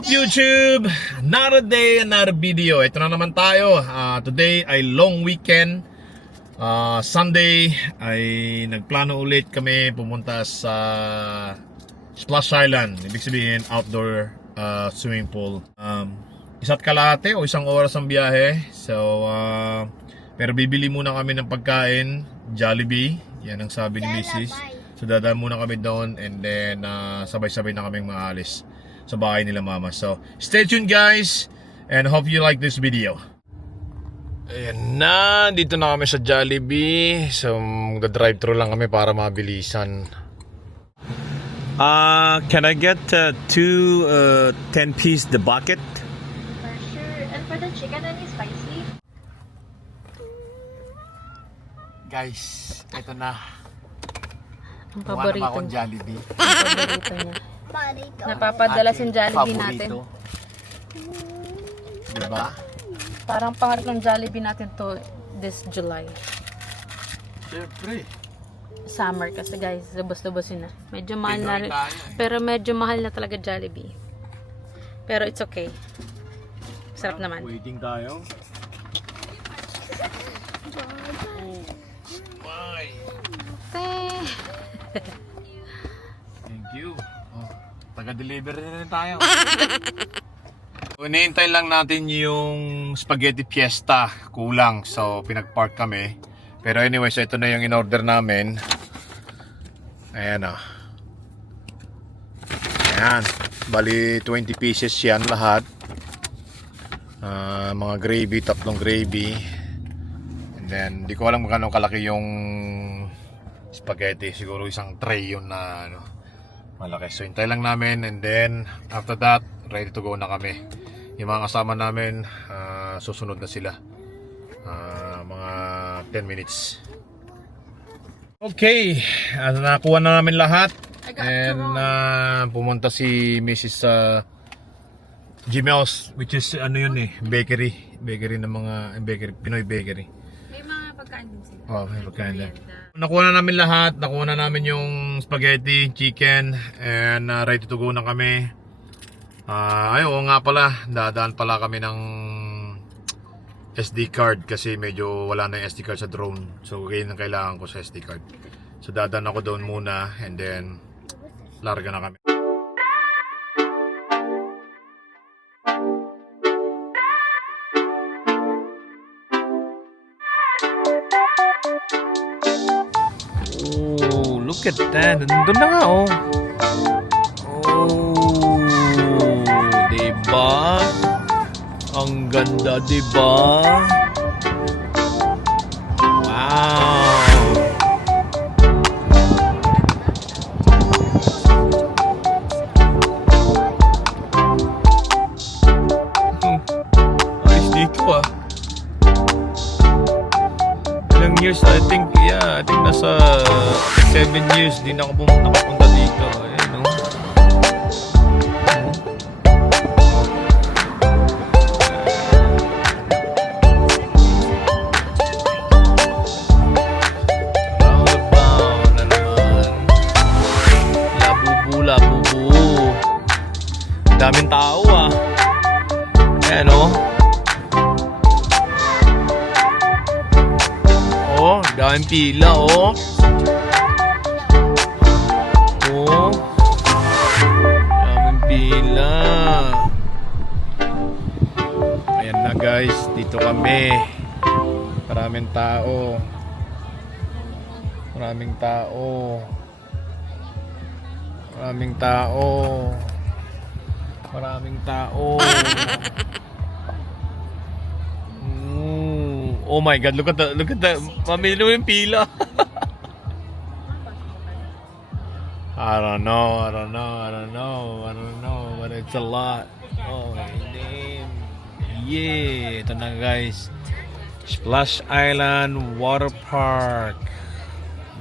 up YouTube? Another day, another video. Ito na naman tayo. Today ay long weekend. Sunday ay nagplano ulit kami pumunta sa Splash Island. Ibig sabihin outdoor swimming pool. Isa't kalahati o isang oras ang biyahe. So pero bibili muna kami ng pagkain, Jollibee. Yan ang sabi ni Mrs. So dadaan muna kami doon and then sabay-sabay na kaming maalis sa bahay nila mama. So stay tuned guys and hope you like this video. Ayan na, dito na kami sa Jollibee. So mag-drive-thru lang kami para mabilisan. Can I get two 10-piece the bucket? For sure. And for the chicken, any spicy? Guys, ito na. Ang Kuha na paborito ba akong niya. Jollibee? Ang paborito niya. Napapadalas yung Jollibee natin. Diba? Parang pangarap ng Jollibee natin to this July. Siyempre. Summer kasi guys, lubos-lubos yun na. Medyo mahal na rin. Pinoy tayo, eh. Pero medyo mahal na talaga Jollibee. Pero it's okay. Sarap naman. Waiting tayo. My. Thank you. Taga-deliver na rin tayo. Hinihintay lang natin yung spaghetti fiesta. Kulang. So, pinag-park kami. Pero anyway, so ito na yung in-order namin. Ayan o. Ayan. Bali, 20 pieces yan lahat. Mga gravy, tatlong gravy. And then, di ko alam kung gano'ng kalaki yung spaghetti. Siguro isang tray yun na malaki. So, hintay lang namin. And then, after that, ready to go na kami. Yung mga kasama namin, susunod na sila. Mga 10 minutes. Okay, nakuha na namin lahat. And pumunta si Mrs. Gmails, which is ano yun bakery ng mga Pinoy bakery. May mga pagkain din sila. Oh, may pagkain din. Nakuha na namin lahat. Nakuha na namin yung spaghetti, chicken, and ready to go na kami. Oo nga pala, dadaan pala kami ng SD card kasi medyo wala na yung SD card sa drone. So kailangan ko sa SD card. So dadaan ako doon muna and then larga na kami. Oh, look at that. Nandun na nga oh. Diba? Ang ganda, diba? Wow! Ayos dito ah. Ilang years, I think nasa 7 years din ako nakapunta dito. Ayan, no? Daming tao ah. Ayan oh. Oh, daming pila oh. Oh. Daming pila. Ayan na guys, dito kami. Maraming tao. Maraming tao. Maraming tao. Maraming tao. Oh my god, look at the mamilo yung pila. I don't know, but it's a lot. Oh damn. Yeah, ito na guys. Splash Island Water Park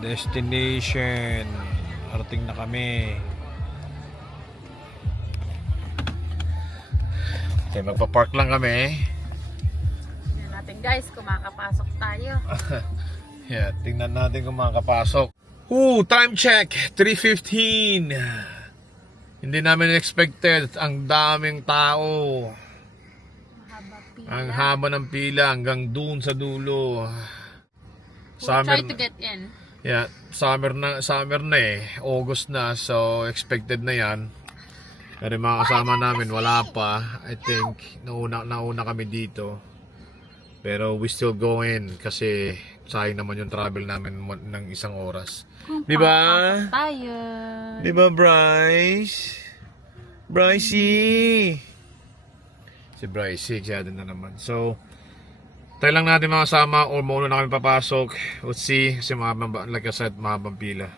destination. Arating na kami. Okay, magpa-park lang kami. Tingnan natin guys, kung makakapasok tayo. Yeah, tingnan natin kung makakapasok. Time check, 3:15. Hindi namin expected. Ang daming tao. Ang haba ng pila hanggang dun sa dulo. Try to get in. Yeah, summer na eh. August na, so expected na 'yan. Pero yung mga kasama namin wala pa. I think nauna kami dito. Pero we still go in kasi sayang naman yung travel namin ng isang oras. Di ba? Tayo. Di ba, Bryce? Brycey! Si Brycey, siya din na naman. So, tayo lang natin mga kasama or muna na kami papasok. Let's see, kasi like I said, mahabang pila.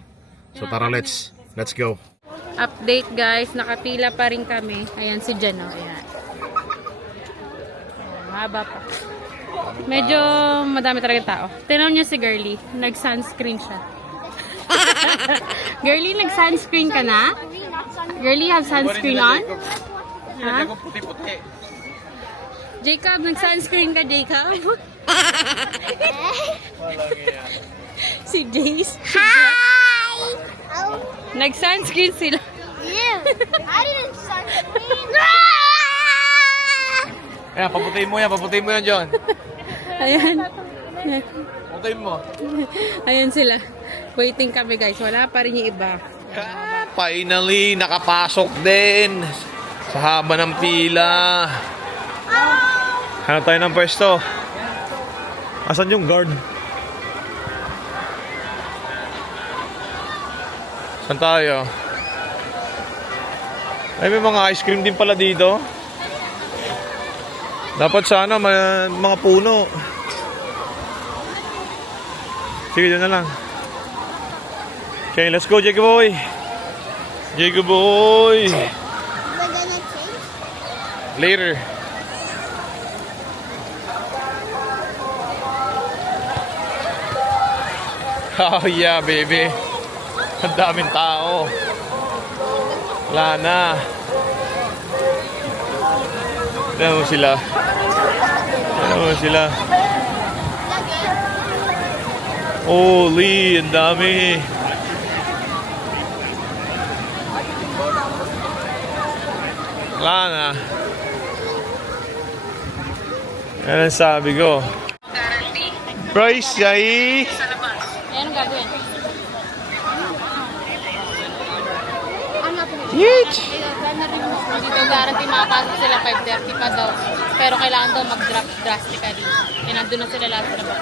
So tara, let's go. Update guys, nakapila pa rin kami. Ayan si Jan, oh. Ayan. Mahaba pa. Medyo madami talaga tao. Tingnan niyo si Girly, nag-sunscreen siya. Girly, nag-sunscreen ka na? Girly, have sunscreen on? Ha? Jacob, nag-sunscreen ka, Jacob? Si Jace. Hi! Oh, Nag-sunscreen sila. yeah. I didn't sunscreen. Ayan, paputayin mo yan, John. Ayan. Paputayin mo. Ayan sila. Waiting kami guys. Wala pa rin yung iba. Finally, nakapasok din. Sa haba ng pila. Hanap tayo ng pwesto. Asan yung guard? Saan tayo? Ay, may mga ice cream din pala dito. Dapat sana may mga puno. Sige, doon na lang. Okay, let's go, Jacob boy. Jacob boy. We're gonna change. Later. Oh yeah, baby. Ang daming tao. Wala na. Tignan mo sila. Holy, ang dami. Wala na. Yan ang sabi ko. Bryce, yay! Ayan ang gagawin. Yeet! Dito guarantee makapasok sila 5:30 pa daw. Pero kailangan daw mag-drop drastically. E nandun na sila lahat sa labas.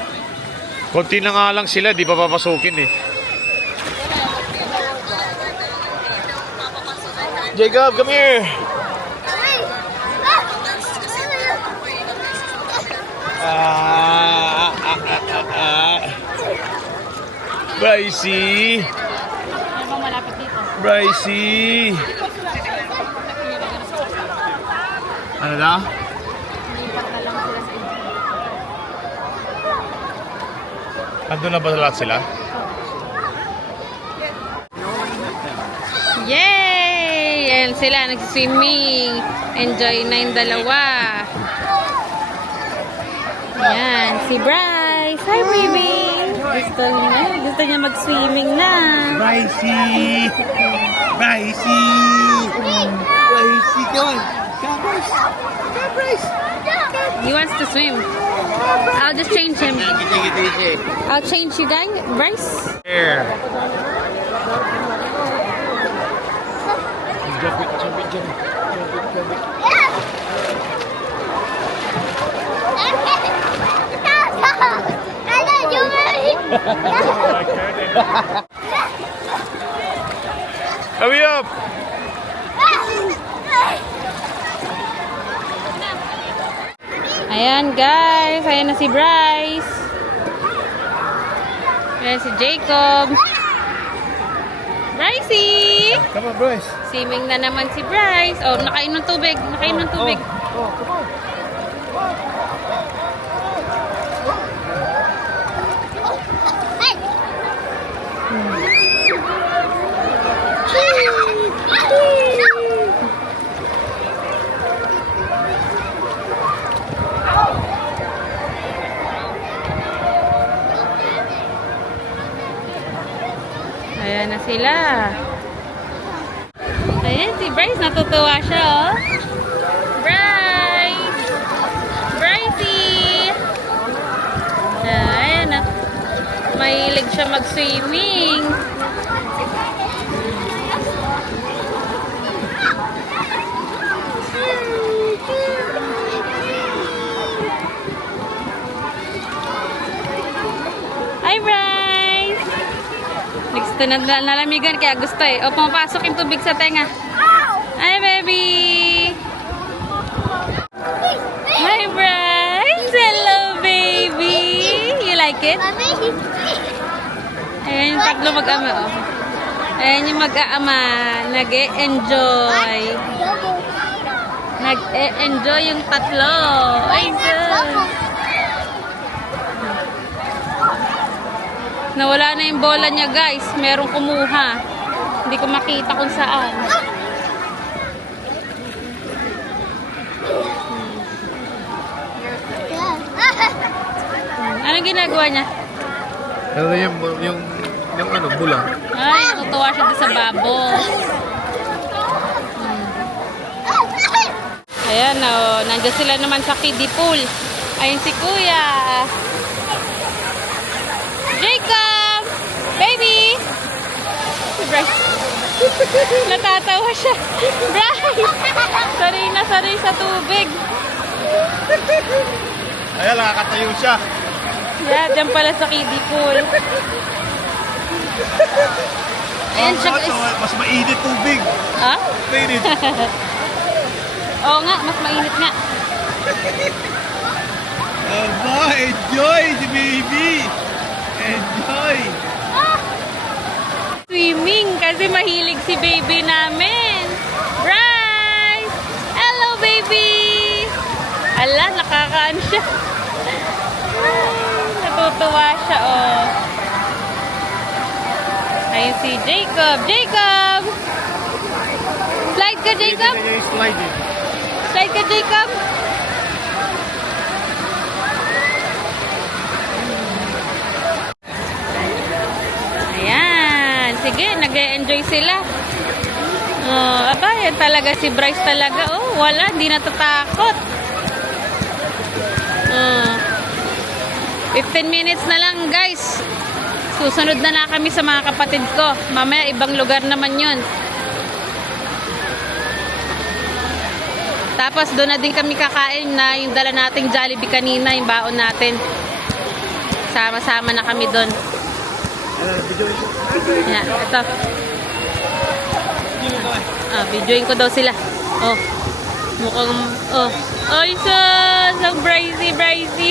Konti na nga lang sila, di pa papasukin eh. Jacob, come here! Brycey! Ano bang malapit dito? Brycey! Ano daw? Lipat na lang sila sa inyo. Andun na ba lahat sila? Yay! Ayan sila, nag-swimming. Enjoy na yung dalawa. Ayan, si Bryce. Hi, baby! Gusto niya mag-swimming na. Brycey! Brycey! Brycey, come on! Come, Bryce! Come, Bryce! He wants to swim. I'll just change him. I'll change you guys, Bryce. Here. Jump it. Hurry up! Ayan guys, ayan na si Bryce. Ayan si Jacob. Brycey! Come on, Bryce. Swimming na naman si Bryce. Oh, nakainom ng tubig. Oh, come on. Ayan na sila. Ayan Si Bryce, natutuwa siya, oh. Bryce! Brycey! Ayan, ah. Mahilig siya mag-swimming. Hi, Bryce! Next to nalamigan kaya gusto eh. O, pumapasok yung tubig sa tenga. Hi, baby! Hi, Bryce! Hello, baby! You like it? Mommy, Ayan yung tatlo mag-ama, oh. Ayan yung mag-aama. Nag-e-enjoy. Nag-e-enjoy yung tatlo. Ay, sus. Nawala na yung bola niya, guys. Merong kumuha. Hindi ko makita kung saan. Anong ginagawa niya? Ano yung ano, bula? Ay, natutuwa siya doon sa bubbles. Ayan, oh, nandiyan sila naman sa kiddie pool. Ayun si Kuya. Jacob! Baby! Si Bryce. Natatawa siya. Bryce! Sanay na sanay sa tubig. Ayan, nakakatayo siya. Yeah, dyan pala sa kiddie pool. Ayan siya, guys. Mas mainit tubig. Ha? Mainit. Oo nga, mas mainit nga. Aba, enjoy si baby. Enjoy. Swimming kasi mahilig si baby namin. Bryce! Hello, baby! Ala, nakakaan siya. Ay, natutuwa siya, oh. Ayun si Jacob. Jacob! Slide ka, Jacob! Pwede niya yung slide eh. Slide ka, Jacob! Ayan. Sige, nag-e-enjoy sila. Oh, aba, yan talaga si Bryce talaga. Oh, wala, hindi natatakot. 15 minutes na lang, guys. Susunod na kami sa mga kapatid ko. Mamaya, ibang lugar naman yun. Tapos, doon na din kami kakain na yung dala nating Jollibee kanina, yung baon natin. Sama-sama na kami doon. Yan, ito. Videoin ko daw sila. Oh. Mukhang, oh. Ay, sus! Ang Brycey.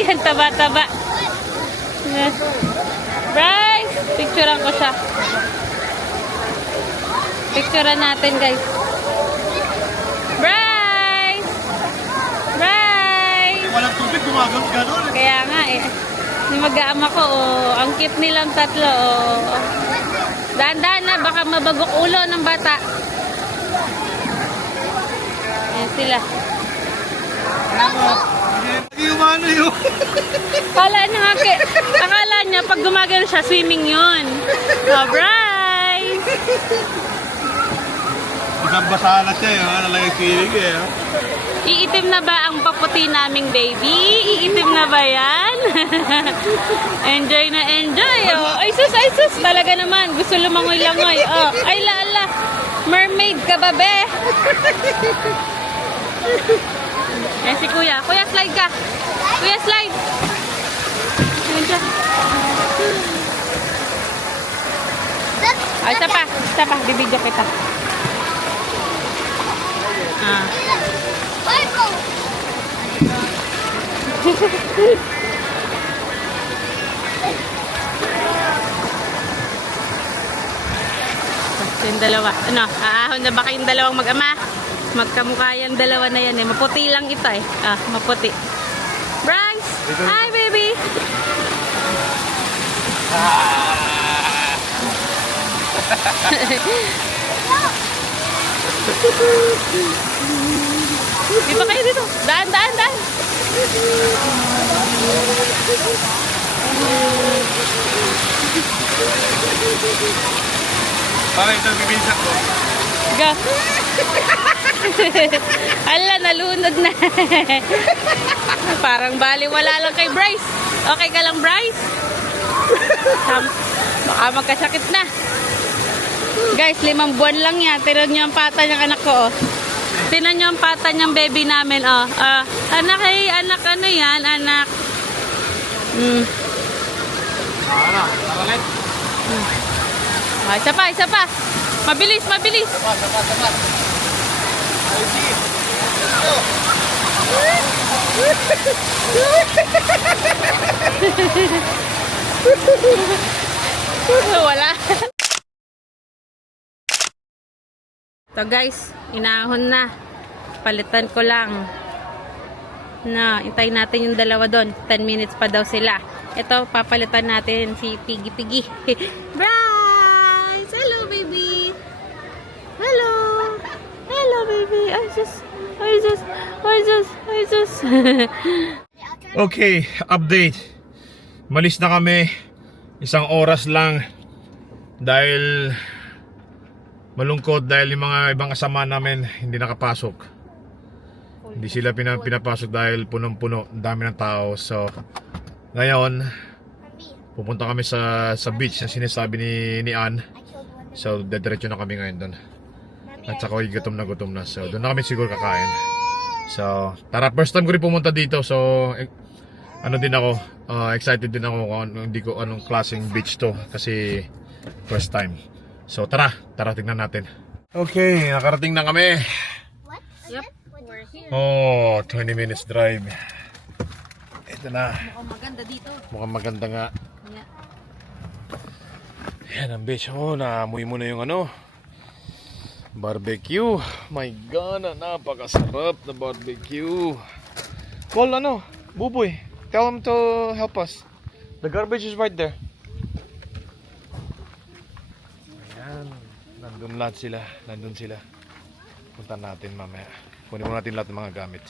Ang taba-taba. Bryce! Picturean ko siya. Picturean natin, guys. Bryce! Bryce! Walang tubig, gumagano. Kaya nga eh. Yung mag-aama ko, oh. Ang cute nilang tatlo, oh. Dahan-dahan na, baka mabagok ulo ng bata. Ayan sila. Hindi umano yun. Akala niya, pag gumagano siya, swimming yun. Oh, Bryce! Isang basa na siya yun. Nalagay kilig eh. Iitim na ba ang paputi naming baby? Iitim na ba yan? Enjoy na enjoy. Oh. Ay sus. Talaga naman. Gusto lumangoy-langoy. Oh. Ay la. Mermaid ka ba, be? Eh si Kuya. Kuya, slide ka. Kuya, slide. Ayan siya. Ay, isa pa. Bibidyo kita. Yung dalawa. Ano? Aahon na ba kayong dalawang mag-ama? Magkamukha yung dalawa na yan eh. Maputi lang ito eh. Maputi. Bryce! Hi, baby! Di ba kayo dito? Daan! Para ito bibisak ko. Go! Hala, nalunod na. Parang baliwala lang kay Bryce. Okay ka lang, Bryce? Baka magkasakit na. Guys, 5 buwan lang yan. Tinan nyo ang pata ng anak ko. Oh. Tinan nyo ang pata ng baby namin. Oh. Anak, anak, ano yan? Anak. Isa pa, isa pa. Mabilis, mabilis. Wala. So guys, inahon na. Palitan ko lang. Na, hintayin natin yung dalawa doon. 10 minutes pa daw sila. Ito, papalitan natin si Piggy Piggy. Bryce! Hello, baby! Hello! Hello, baby! Ay, sus! Ay, sus! Ay, sus! Ay, sus! Okay, update. Malis na kami. 1 oras lang. Dahil malungkot dahil yung mga ibang kasama namin hindi nakapasok. Hindi sila pinapasok dahil punong-puno. Ang dami ng tao. So, ngayon, pupunta kami sa beach na sinasabi ni Ann. So, dediretso na kami ngayon doon. At saka gutom na. So, doon na kami siguro kakain. So, tara, first time ko rin pumunta dito. So, ano din ako, excited din ako kung anong klaseng beach to. Kasi, first time. So, tara, tingnan natin. Okay, nakarating na kami. Yep, we're here. Oh, 20 minutes drive. Ito na. Mukhang maganda dito. Mukhang maganda nga. Yeah. Yan ang beach. Oh, naamoy mo na yung ano, barbecue. My God, napakasarap na barbecue. Well, ano, Buboy, tell them to help us. The garbage is right there. Ayan, nandun sila. Punta natin mamaya. Kunin mo natin lahat ng mga gamit.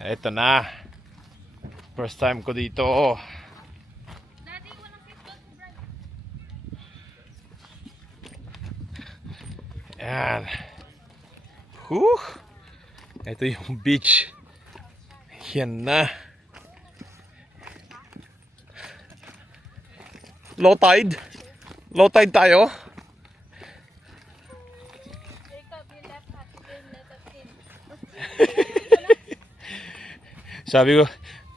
Ito na. First time ko dito. Ayan. Ito yung beach. Yan na. Low tide. Low tide tayo. Sabi ko,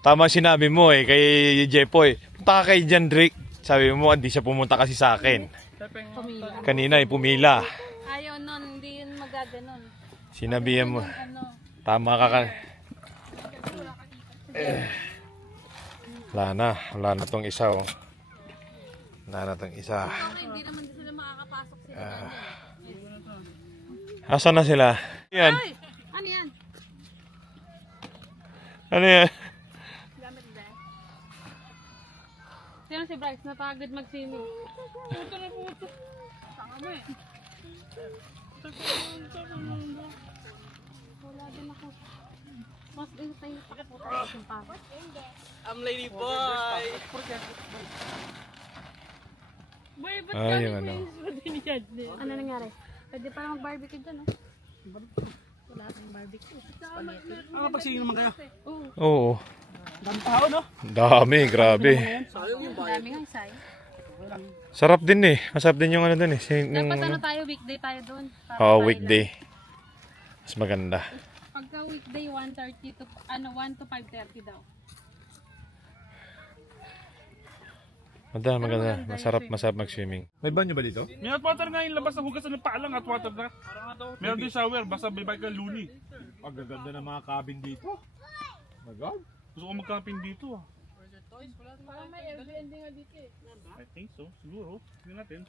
tama sinabi mo kay Jepoy. Punta ka kay Jan Drake. Sabi mo, hindi siya pumunta kasi sa akin. Kanina pumila. Ayaw nun, hindi yun magaganon. Sinabihan mo. Ano? Tama ka. Wala na tong isa. Oh. Wala na tong isa. Hindi naman sila makakapasok sila. Asan na sila? Yan. Ay! Ano yan? Ano yan? Gamit ba? Sino si Bryce? Napagod mag-swimming. Puto na puto. Saka mo eh. Wala din ako. Mas din tayo pakiputo. I'm Lady Boy! Boy, ba't Ay, kami yung ano. Ano nangyari? Pwede pa mag-barbecue dyan, oh. Wala tayong barbecue. Spaghetti. Pagsingin naman kayo. Oo. Dami tao, no? Dami, grabe. Dami nga, Isay. Sarap din eh. Masarap din yung ano dun eh. Dapat ano tayo, weekday tayo doon. Weekday. Mas maganda. Pagka weekday, 1:30 to 1 to 5:30 daw. Maganda. Masarap mag-swimming. May banyo ba dito? May hot water nga yung labas ng hugas ng paa lang, hot water na. Meron din shower, basta may bike ka luni. Ang gaganda ng mga cabin dito. My God. Gusto ko mag-camping dito ah. Parang may Airbnb nga dito eh. I think so, siguro. Tignan natin.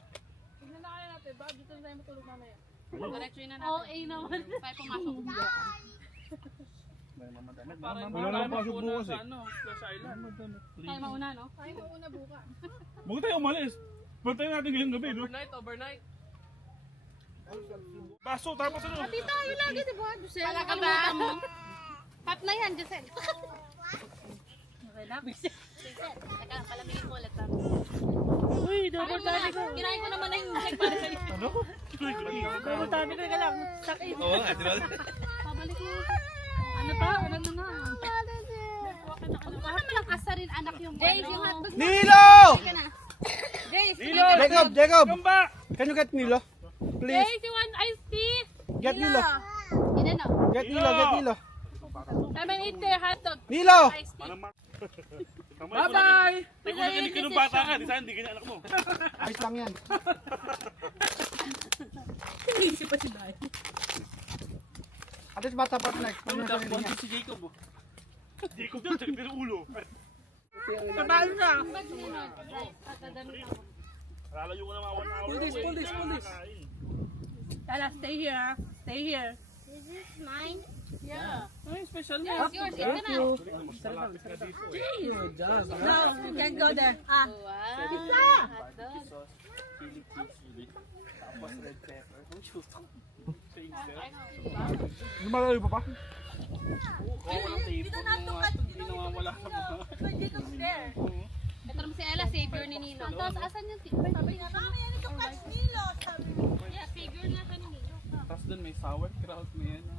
Tignan na kaya natin, baka dito tayo matulog mamaya. Diretso na natin. Oo, naman. Tayo pumasok. Wala na pasok bukas eh. Tayo mauna, no? Tayo mauna bukas. Huwag tayo umalis. Puntayin natin ngayong gabi, no? Overnight. Baso, tapos ano? Pati tayo lagi, di ba? Giselle, wala ka ba? Hap na yan, Giselle. Okay na, Giselle. Teka, palamigin ko ulit. Uy, double tayo. Kinain ko naman na yung like para sa'yo. Ano? Pero sabi ko ka lang, sakit. Oo nga, diba? Pabalik mo. Ano pa? Ano na? Baka malang asarin anak yung Jace, yung hotdog. Nilo! Jace, Jacob! Come back! Can you get Nilo? Please. Jace, you want iced tea? Get Nilo. Get Nilo, get Nilo. Come and eat their hotdog. Nilo! Iced tea. Bye-bye! Kung nakinig ka ng bata ka, di sana hindi ganyan anak mo. Ayos lang yan. Easy pa si Dai. At least bata pa next. Ano na sarili niya? Si Jacob. Jacob yun, sakit ng ulo. Kabalo na. Lalayo ko na mga 1 hour. Pull this. Tala, stay here ha. Stay here. Is this mine? Yeah. Ay, special mo. Yes, yours. Ito na. No, you can't go there. Ah. Wow. Lumalayo pa pa? Dito na tukat. Dito na wala ka ba? Jacob's there. Ito naman si Ella, savior ni Nilo. Tapos, asan yung sabi nga, mami, yan itong catch Nilo. Sabi ko. Yeah, savior nga ito ni Nilo. Tapos doon may sauerkraut, may ano.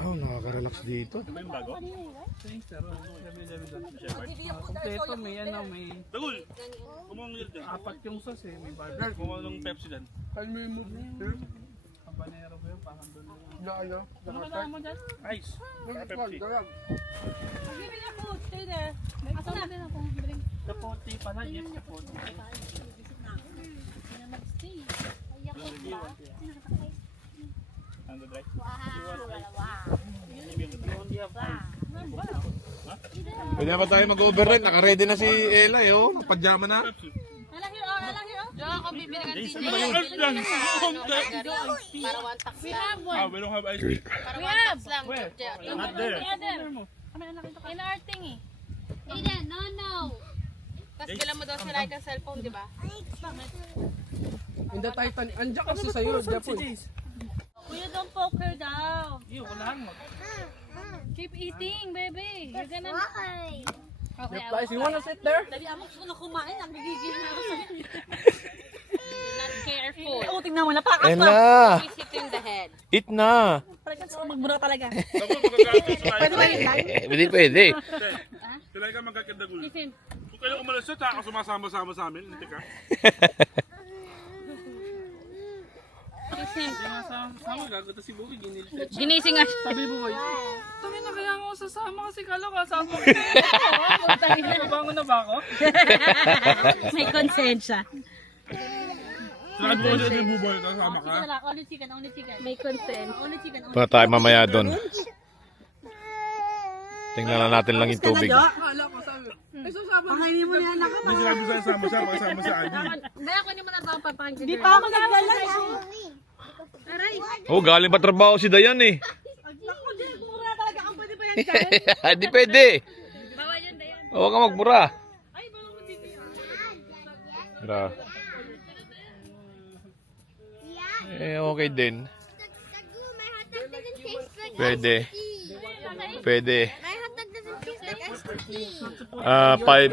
Oh, nakaka-relax dito. Ito ba yung bago? Kompleto, may ano, may... Dagul! Kumang yun dyan. 4 yung sauce eh, may burger. Kumang ng Pepsi dyan. Can we move here? Habanero ba yun? Parang doon lang. No. Ano kailangan mo dyan? Ice. Pepsi. Give me the food. Stay there. Asan na? Kapote pala, yes, kapote. Ang dry. Pwede na ba tayo mag-override? Naka-ready na si Ella eh, oh. Pajama na. Hala here, oh. Hala here, oh. Diyan ako bibili ng Jason, titi. may ice lang. Para one tax lang. We have one. Ah, we don't have ice cream. Para one tax lang. Not there. In our thingy. Aiden, no. Tapos kailan mo daw si Laika cellphone, di ba? In the Titan. Andiyan kasi sa'yo, Japon. Kuya, don't poke her down. Iyo, wala mo. Keep eating, baby. You're gonna... Why? Okay, Guys, you wanna sit there? Dali, amok ko na kumain. Ang gigigil na ako sa'yo. Not careful. Oh, tingnan mo, napakas na. Ella! Please hit in the head. Eat na! Parang gusto ko magbura talaga. Dagul, magagalit sa ice cream. Pwede. Sila ka magkakindagul. Listen. Kung kayo umalis siya, tsaka sumasama-sama sa amin. Hindi ka. Listen. Sama, gagawin si Bobby. Ginilip. Ginising nga. Sabi mo kayo, tumi na kaya ako sasama kasi kala ko kasama ko. Nabangon na ba ako? May konsensya. Saan ko ulit yung bubay, kasama ka? Only chicken. May consent. Only chicken. Punta tayo mamaya doon. Tingnan na natin lang yung tubig. Akala ko sabi. Pakainin mo niya, anak. Hindi sinabi sa'yo sama siya, kasama sa Adi. Hindi ako ni mo na papapangkin. Di pa ako nagdala. Oh, galing pa trabaho si Dayan eh. Naku, Jay, mura talaga. Ang pwede pa yan dyan. Di pwede. Bawal yun, Dayan. Huwag ka magbura. Ay, bawal mo dito yun. Gra. Yeah. Okay din. Tagu, my hot dog doesn't taste like Pwede. Pwede. My hot dog doesn't taste like iced tea.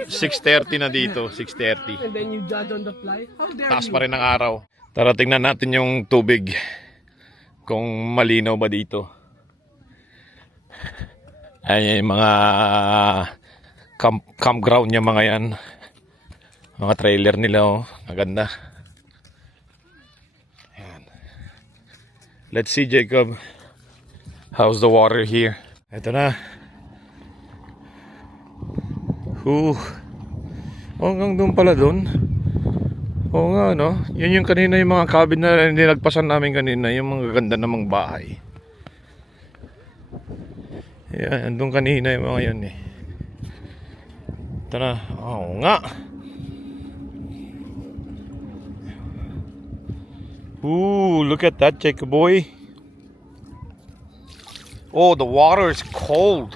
6:30 na dito. 6:30. And then you judge on the fly? How dare Taas you? pa rin ang araw. Tara, tingnan natin yung tubig. Kung malinaw ba dito. Ay, yung mga campground niya mga yan. Mga trailer nila, oh. Maganda. Ayan. Let's see, Jacob. How's the water here? Ito na. Hanggang doon pala doon. Oo nga, no? Yun yung kanina yung mga cabin na nilagpasan namin kanina. Yung mga ganda namang bahay. Yan, andun kanina yung mga yan eh. Ito na. Oo nga. Look at that, Jacob boy. Oh, the water is cold.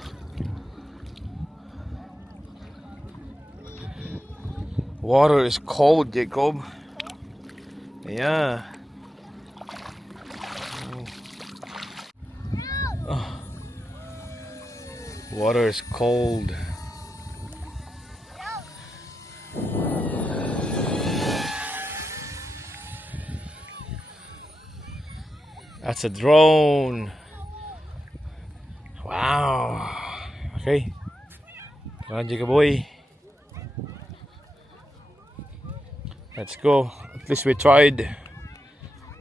Water is cold, Jacob. Yeah. Water is cold. It's a drone. Wow. Okay. Tara, Jika boy. Let's go. At least we tried.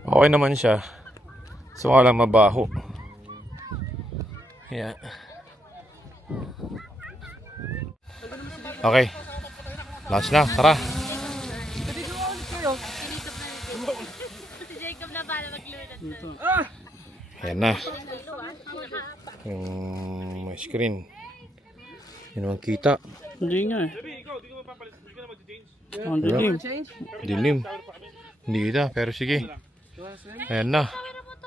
Okay naman siya. So wala mabaho. Yeah. Okay. Last na. Tara. Si Jacob na para maglunod. Ayan na. Yung may screen. Yun naman kita. Hindi nga eh. Ang dilim. Dilim. Hindi kita, pero sige. Ayan na.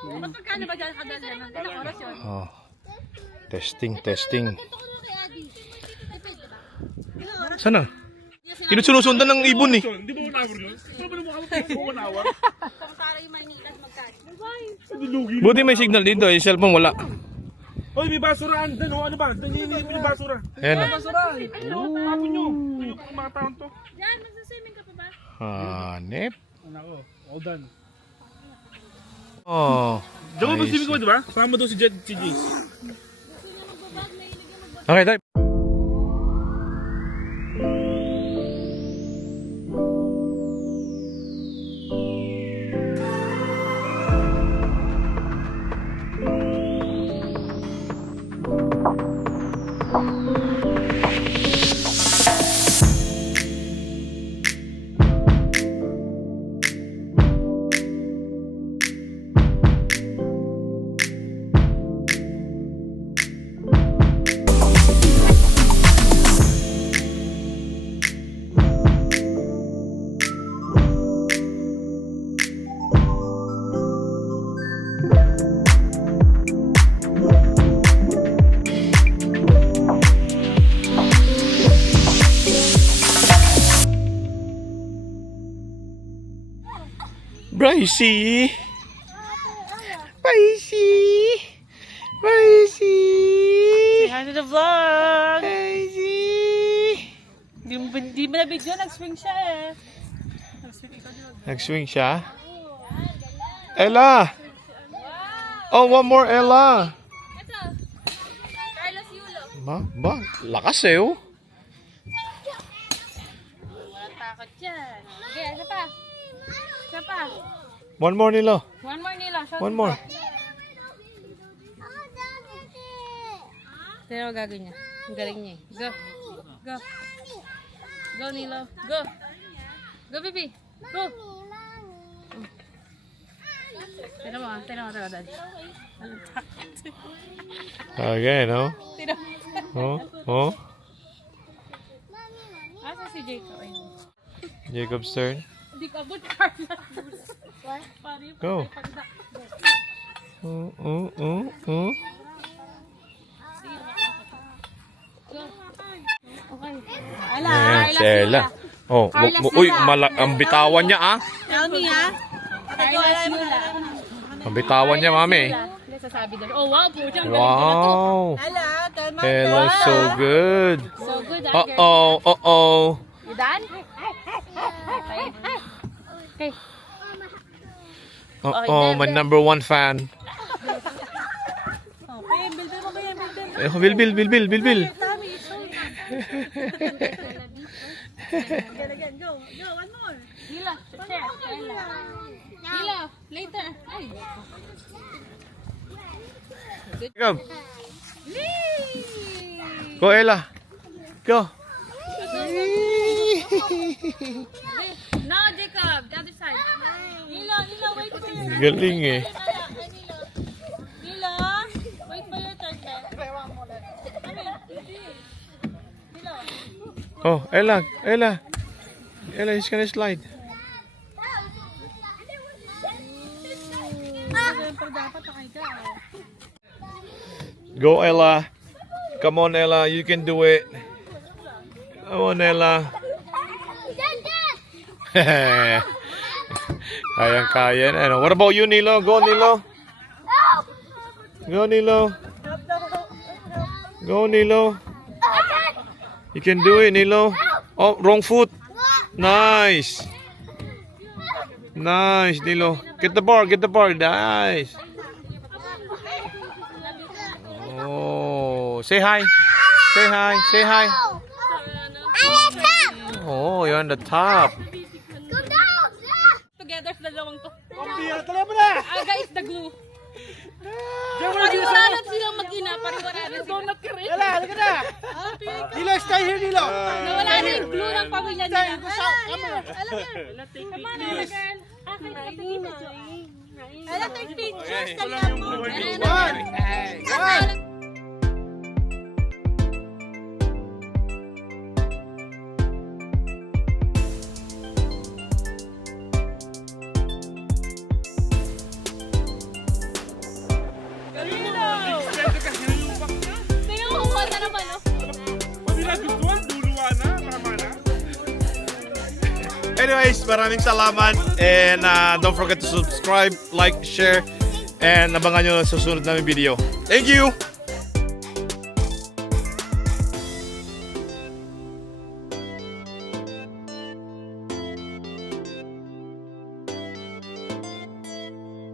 Magkano ba dyan kadalyan? Ilang oras yun? Oh. Testing. Sana? Sinusundan ng ibon eh. Hindi mo unawar nun? Ano ba naman ako unawar? Para yung Maynila magkano? Buti may signal dito eh. Cellphone wala. Hoy, may basuraan. Ano ba? Nanginginig mo yung basura. Ayan na. Basuraan. Tapon nyo. Yung mga taon to. Yan, magsaswimming ka pa ba? Hanep. Nako, all done. Oh. Diyan mo pag-swimming ko, di ba? Sama daw si Jed, si Jace. Okay, tayo. Brycey! Say hi to the vlog! Di ba na video? Nag-swing siya eh. Nag-swing siya? Ella! Oh, one more Ella! Ito. Carlos Yulo. Ba? Lakas eh oh. Walang takot dyan. Okay, isa pa. Isa pa. One more nila. One more nila. One more. Tignan mo gagawin niya. Ang galing niya eh. Go. Go. Go, Nilo. Go. Go, baby. Go. Tignan mo. Dad. Okay, no? Tignan mo. Oh. Asa si Jacob? Ayun. Jacob's turn. Hindi ka abot, Carla. Go. Okay. Ayan, si Ella. Oh, uy, ang bitawan niya ah. Tell me ha. Carlos Yula. Ang bitawan niya, mami. Hindi sasabi doon. Oh, wow. Puto. Ang galing Wow. Ella's so good. So good. Uh-oh. You done? Okay. Uh-oh, my number one fan. Bil. Again, go. Go, one more. Hila. Share. Hila. Later. Ay. Jacob. Go, Ella. Go. No, Jacob. The other side. Hila, wait for your Galing eh. Hila, wait for your turn. Oh, Ella, he's gonna slide. Go, Ella. Come on, Ella. You can do it. Come on, Ella. Kayang-kaya na. Ano? What about you, Nilo? Go, Nilo. Go, Nilo. You can do it, Nilo. Oh, wrong foot. Nice, Nilo. Get the bar. Nice. Say hi. Say hi. Say hi. Oh, you're on the top. Go down! Together sa dalawang to. Pambira, tala mo na! Aga is the glue. Diyan mo na dito Pariwara sa... na silang mag-ina. Pariwara na sila. Dala, halika na! Dilo, stay here, Dilo! Nawala na yung glue ng pamilya Stay, nila. go sa... Come here. Come on, Ella girl. Okay, nakapagin na. Ella, take pictures. One! One! Tingnan mo kung ano naman, no? Anyways, maraming salamat. And don't forget to subscribe, like, share, and abangan nyo sa susunod namin video. Thank you!